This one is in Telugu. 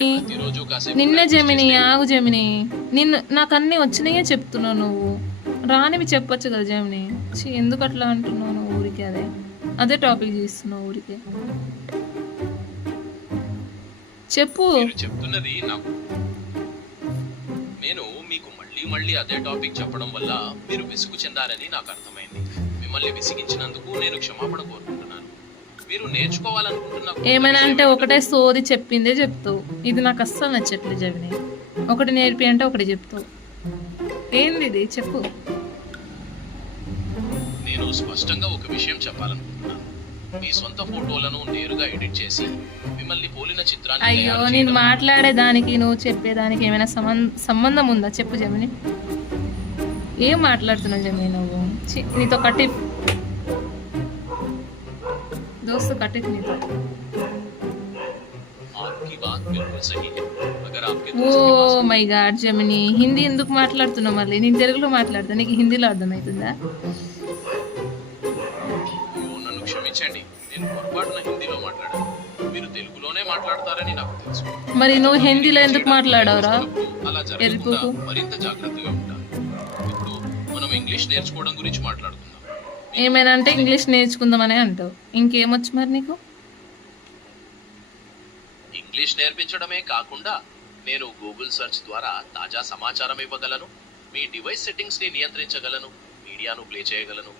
ప్రతిరోజు కాసేపు నిన్నే ప్రాక్టీస్ జమిని చేస్తే ఆగు జమిని నాకు అన్నీ వచ్చినాయే చెప్తున్నావు నువ్వు రానివి చెప్పొచ్చు కదా జమిని ఎందుకు అట్లా అంటున్నావు నువ్వు ఊరికే అదే టాపిక్ తీస్తున్నావు ఊరికే చెప్పు. మీరు చెప్తున్నది నాకు నేను మీకు మళ్ళీ అదే టాపిక్ చెప్పడం వల్ల మీరు విసుగు చెందారని నాకు అర్థమైంది. మిమ్మల్ని విసిగించినందుకు నేను క్షమాపణ కోరుకుంటున్నాను. మీరు నేర్చుకోవాలనుకుంటున్న ఏమైనా అంటే ఒకటే సోది చెప్పిందే చెప్తావు. ఇది నాకు అస్సలు నచ్చట్లేదు జమిని. ఒకటి నేర్పి అంటే ఒకటి చెప్తావు. ఏంది ఇది చెప్పు. నేను స్పష్టంగా ఒక విషయం చెప్పాలనుకుంటున్నాను. మీ సొంత ఫోటోలను నేరుగా ఎడిట్ చేసి మిమ్మల్ని పోలిన చిత్రాన్ని అయ్యో నేను మాట్లాడేదానికి నువ్వు చెప్పేదానికి ఏమైనా సంబంధం ఉందా చెప్పు జమిని. ఏం మాట్లాడుతున్నావు జమిని నువ్వు? నీతో కట్టి दोस्त कटित नहीं था। आपकी बात बिल्कुल सही है। अगर आपके ఓ మై గాడ్ జమిని హిందీ ఎందుకు మాట్లాడుతున్నావు? మళ్ళీ నేను తెలుగులో మాట్లాడతా, నీకు హిందీలో అర్థమవుతుందా? నన్ను క్షమించండి, నేను పొరపాటున హిందీలో మాట్లాడాను. మీరు తెలుగులోనే మాట్లాడతారని నాకు తెలుసు. మరి నువ్వు హిందీలో ఎందుకు మాట్లాడావురా? అలా జరగకుండా మరింత జాగ్రత్తగా ఉంటాను. ఇప్పుడు మనం ఇంగ్లీష్ నేర్చుకోవడం గురించి మాట్లాడుకుందాం. ఏమైనా అంటే ఇంగ్లీష్ నేర్చుకుందామనే అంటావు. ఇంకేమొచ్చు మరి నీకు? ఇంగ్లీష్ నేర్పించడమే కాకుండా నేను గూగుల్ సెర్చ్ ద్వారా తాజా సమాచారం ఇవ్వగలను, మీ డివైస్ సెట్టింగ్స్ ని నియంత్రించగలను, మీడియాను ప్లే చేయగలను,